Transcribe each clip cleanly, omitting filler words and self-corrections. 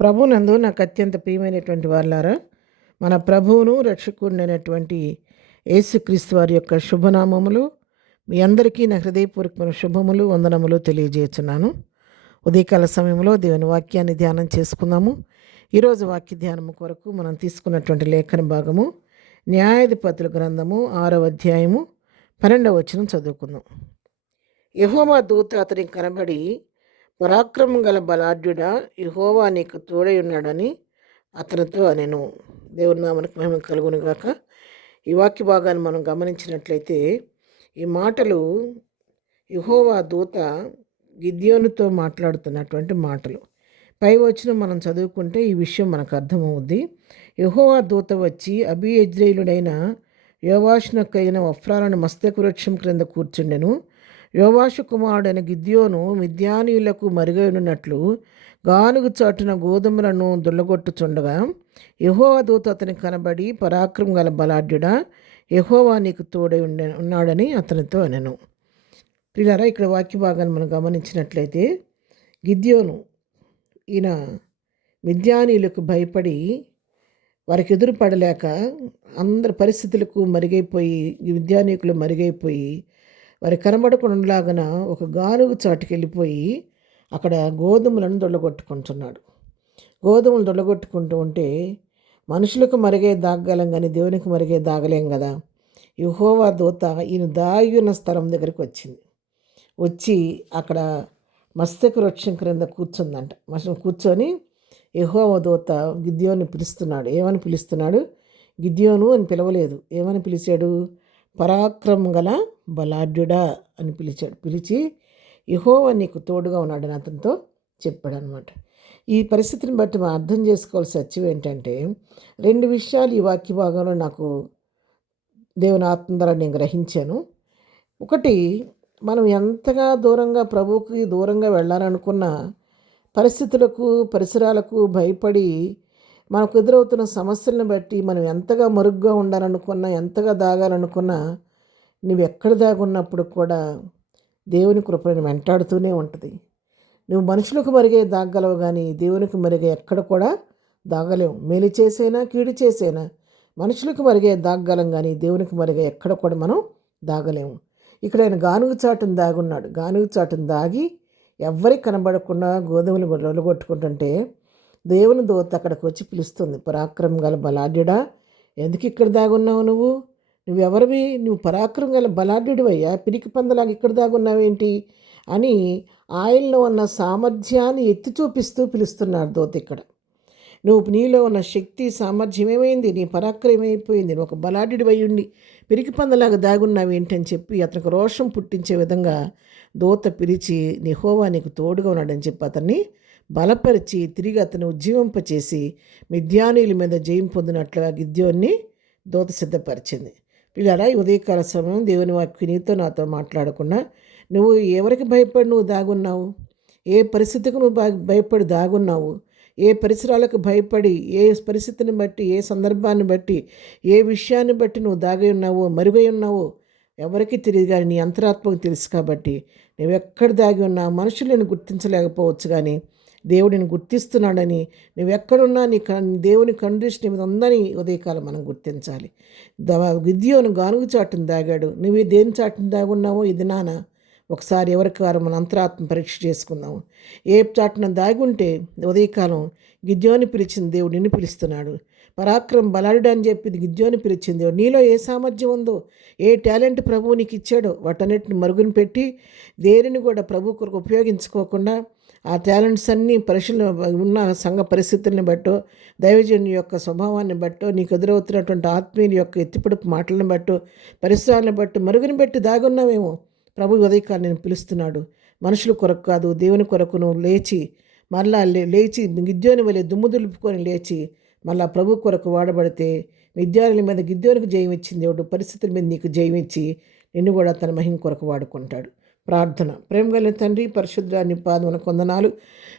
ప్రభునందు నాకు అత్యంత ప్రియమైనటువంటి వాళ్ళారా, మన ప్రభువును రక్షకుడినైనటువంటి యేసుక్రీస్తు వారి యొక్క శుభనామములు మీ అందరికీ నా హృదయపూర్వకమైన శుభములు వందనములు తెలియజేస్తున్నాను. ఉదయకాల సమయంలో దేవుని వాక్యాన్ని ధ్యానం చేసుకుందాము. ఈరోజు వాక్య ధ్యానం కొరకు మనం తీసుకున్నటువంటి లేఖన భాగము న్యాయాధిపతుల గ్రంథము 6వ అధ్యాయము 12వ వచనం చదువుకుందాం. యెహోవా దూత అతనికి కనబడి, పరాక్రమం గల బలాఢ్యుడా, యెహోవా నీకు తోడై ఉన్నాడని అతనితో అనెను. దేవుని నామమునకు మహిమ కలుగును గాక. ఈ వాక్య భాగాన్ని మనం గమనించినట్లయితే ఈ మాటలు యెహోవా దూత గిద్యోనుతో మాట్లాడుతున్నటువంటి మాటలు. పై వచనం మనం చదువుకుంటే ఈ విషయం మనకు అర్థమవుద్ది. యెహోవా దూత వచ్చి అబీయెజ్రీయుడైన యోవాషునకైన వఫ్రాలను మస్తక వృక్షం క్రింద కూర్చుండెను. యోవాషు కుమారుడైన గిద్యోను మిద్యానీయులకు మరుగైనట్లు గానుగు చాటున గోధుమలను దుల్లగొట్టుచుండగా యెహోవా దూత అతనికి కనబడి, పరాక్రమం గల బలాఢ్యుడా, యెహోవా నీకు తోడై ఉన్నాడని అతనితో అనెను. ప్రియులారా, ఇక్కడ వాక్య భాగాన్ని మనం గమనించినట్లయితే గిద్యోను ఈయన మిద్యానీయులకు భయపడి వారికి ఎదురుపడలేక అందరి పరిస్థితులకు మరుగైపోయి, మిద్యానీకులు మరుగైపోయి వారి కనబడకుండాలాగన ఒక గానుగు చాటుకి వెళ్ళిపోయి అక్కడ గోధుమలను దొల్లగొట్టుకుంటున్నాడు. గోధుమలు దొల్లగొట్టుకుంటూ ఉంటే మనుషులకు మరిగే దాగలం కానీ దేవునికి మరిగే దాగలేం కదా. యెహోవా దూత ఈయన దాగి ఉన్న స్థలం దగ్గరికి వచ్చింది. వచ్చి అక్కడ మస్తక వృక్షం క్రింద కూర్చుందంట. కూర్చొని యెహోవా దూత గిద్యోను పిలుస్తున్నాడు. ఏమని పిలుస్తున్నాడు? గిద్యోను అని పిలవలేదు. ఏమని పిలిచాడు? పరాక్రమం గల బలాఢ్యుడా అని పిలిచాడు. పిలిచి యెహోవా నీకు తోడుగా ఉన్నాడని అతనితో చెప్పాడు అనమాట. ఈ పరిస్థితిని బట్టి మనం అర్థం చేసుకోవాల్సిన సత్యం ఏంటంటే, రెండు విషయాలు ఈ వాక్య భాగంలో నాకు దేవుని ఆత్మ ద్వారా నేను గ్రహించాను. ఒకటి, మనం ఎంతగా దూరంగా ప్రభువుకి దూరంగా వెళ్ళాలనుకున్న పరిస్థితులకు పరిసరాలకు భయపడి మనకు ఎదురవుతున్న సమస్యలను బట్టి మనం ఎంతగా మరుగ్గా ఉండాలనుకున్నా, ఎంతగా దాగాలనుకున్నా, నువ్వు ఎక్కడ దాగున్నప్పుడు కూడా దేవుని కృప నిన్ను వెంటాడుతూనే ఉంటుంది. నువ్వు మనుషులకు మరిగే దాగలవు కానీ దేవునికి మరిగే ఎక్కడ కూడా దాగలేవు. మేలు చేసైనా కీడు చేసైనా మనుషులకు మరిగే దాగలం కానీ దేవునికి మరిగే ఎక్కడ కూడా మనం దాగలేము. ఇక్కడ ఆయన గానుగు చాటును దాగున్నాడు. గానుగు చాటును దాగి ఎవ్వరికి కనబడకుండా గోధుమలు లొలగొట్టుకుంటుంటే దేవుని దూత అక్కడికి వచ్చి పిలుస్తుంది. పరాక్రమం గల బలాఢ్యుడా, ఎందుకు ఇక్కడ దాగున్నావు? నువ్వెవరివి? నువ్వు పరాక్రమం గల బలాఢ్యుడివయ్యా, పిరికి పందలాగా ఇక్కడ దాగున్నావేంటి అని ఆయనలో ఉన్న సామర్థ్యాన్ని ఎత్తి చూపిస్తూ పిలుస్తున్నాడు దూత. ఇక్కడ నీలో ఉన్న శక్తి సామర్థ్యం ఏమైంది? నీ పరాక్రమం అయిపోయింది. నువ్వు ఒక బలాఢ్యుడి అయ్యుండి పిరికి పందలాగా దాగున్నావు ఏంటని చెప్పి అతనికి రోషం పుట్టించే విధంగా దూత పిలిచి యెహోవా నీకు తోడుగా ఉన్నాడని చెప్పి అతన్ని బలపరిచి తిరిగి అతను ఉజ్జీవింపచేసి మిద్యానీయుల మీద జయం పొందినట్లుగా గిద్యోన్ని దూత సిద్ధపరిచింది. పిల్లరా, ఈ ఉదయకాల సమయం దేవుని వాక్కు నీతో నాతో మాట్లాడకుండా నువ్వు ఎవరికి భయపడి నువ్వు దాగున్నావు? ఏ పరిస్థితికి నువ్వు భయపడి దాగున్నావు? ఏ పరిసరాలకు భయపడి, ఏ పరిస్థితిని బట్టి, ఏ సందర్భాన్ని బట్టి, ఏ విషయాన్ని బట్టి నువ్వు దాగి ఉన్నావో, మరుగై ఉన్నావో ఎవరికి తెలియదు కానీ నీ అంతరాత్మకు తెలుసు. కాబట్టి నువ్వెక్కడ దాగి ఉన్నా మనుషులను గుర్తించలేకపోవచ్చు కానీ దేవుడిని గుర్తిస్తున్నాడని, నువ్వెక్కడున్నా దేవుని కండిషన్ మీద ఉందని ఉదయకాలం మనం గుర్తించాలి. గిద్యోను గానుగు చాటును దాగాడు. నువ్వు దేని చాటును దాగున్నావో ఇది నాన్న ఒకసారి ఎవరికారు మన అంతరాత్మ పరీక్ష చేసుకుందాము. ఏ చాటున దాగుంటే ఉదయకాలం గిద్యోని పిలిచిన దేవుడు నిన్ను పిలుస్తున్నాడు. పరాక్రమం బలాఢ్యుడు అని చెప్పి గిద్యోని పిలిచిన దేవుడు నీలో ఏ సామర్థ్యం ఉందో, ఏ టాలెంట్ ప్రభువు నీకు ఇచ్చాడో వాటన్నిటిని మరుగున పెట్టి దేనిని కూడా ప్రభు కొరకు ఉపయోగించుకోకుండా ఆ టాలెంట్స్ అన్నీ పరీక్షలు ఉన్న సంఘ పరిస్థితుల్ని బట్టో, దైవజనుని యొక్క స్వభావాన్ని బట్టో, నీకు ఎదురవుతున్నటువంటి ఆత్మీయుల యొక్క ఎత్తిపడుపు మాటలను బట్టో, పరిసరాలను బట్టి మరుగున పెట్టి దాగున్నావేమో. ప్రభు ఉదయకాలం నేను పిలుస్తున్నాడు. మనుషుల కొరకు కాదు, దేవుని కొరకు నువ్వు లేచి మళ్ళా లేచి గిద్యోని వలె దుమ్ము దులుపుకొని లేచి మళ్ళా ప్రభు కొరకు వాడబడితే మిద్యానుల మీద గిద్యోనికి జయం ఇచ్చింది దేవుడు పరిస్థితుల మీద నీకు జయం ఇచ్చి నిన్ను కూడా తన మహిమ కొరకు వాడుకుంటాడు. ప్రార్థన. ప్రేమ కలిగిన తండ్రి, పరిశుద్ధుడా, నీ పాదములకు వందనాలు.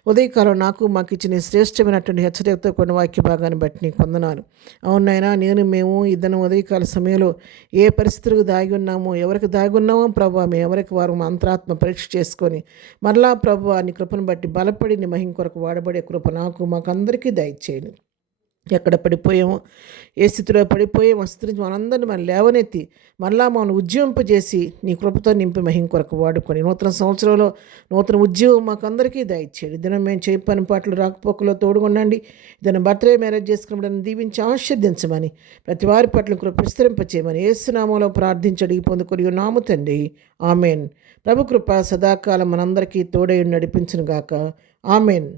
ఉదయకాలం నాకు మాకు ఇచ్చిన ఈ శ్రేష్టమైనటువంటి హెచ్చరికతో కొన్ని వాక్య భాగాన్ని బట్టి నీకు వందనాలు. అవును నాయనా, మేము ఇద్దరు ఉదయకాల సమయంలో ఏ పరిస్థితులకు దాగి ఉన్నామో, ఎవరికి దాగి ఉన్నామో ప్రభు, మేము ఎవరికి వారు మా అంతరాత్మ పరీక్ష చేసుకొని మరలా ప్రభు నీ కృపను బట్టి బలపడి నీ మహిమ కొరకు వాడబడే కృప నాకు మాకు అందరికీ దయచేయండి. ఎక్కడ పడిపోయామో, ఏ స్థితిలో పడిపోయామో ఆ స్థితి నుంచి మనందరినీ మనం లేవనెత్తి మరలా మనం ఉజ్జీవింపజేసి నీ కృపతో నింపి మహిమ కొరకు వాడుకొని నూతన సంవత్సరంలో నూతన ఉద్యోగం మాకు అందరికీ దయచేయండి. దినం మేము చేయ పని పాటలు రాకపోకలో తోడుగొండండి. ఇదನ್ನು బర్త్డే మ్యారేజ్ చేసుకున్నప్పుడు దీవించి ఆశీర్దించమని, ప్రతి వారి పట్ల కృప విస్తరింపచేయమని యేసునామములో ప్రార్థించి అడిగి పొందుకొని ఉన్నాము తండ్రి. ఆమెన్. ప్రభు కృప సదాకాలం మనందరికీ తోడై నడిపించును గాక. ఆమెన్.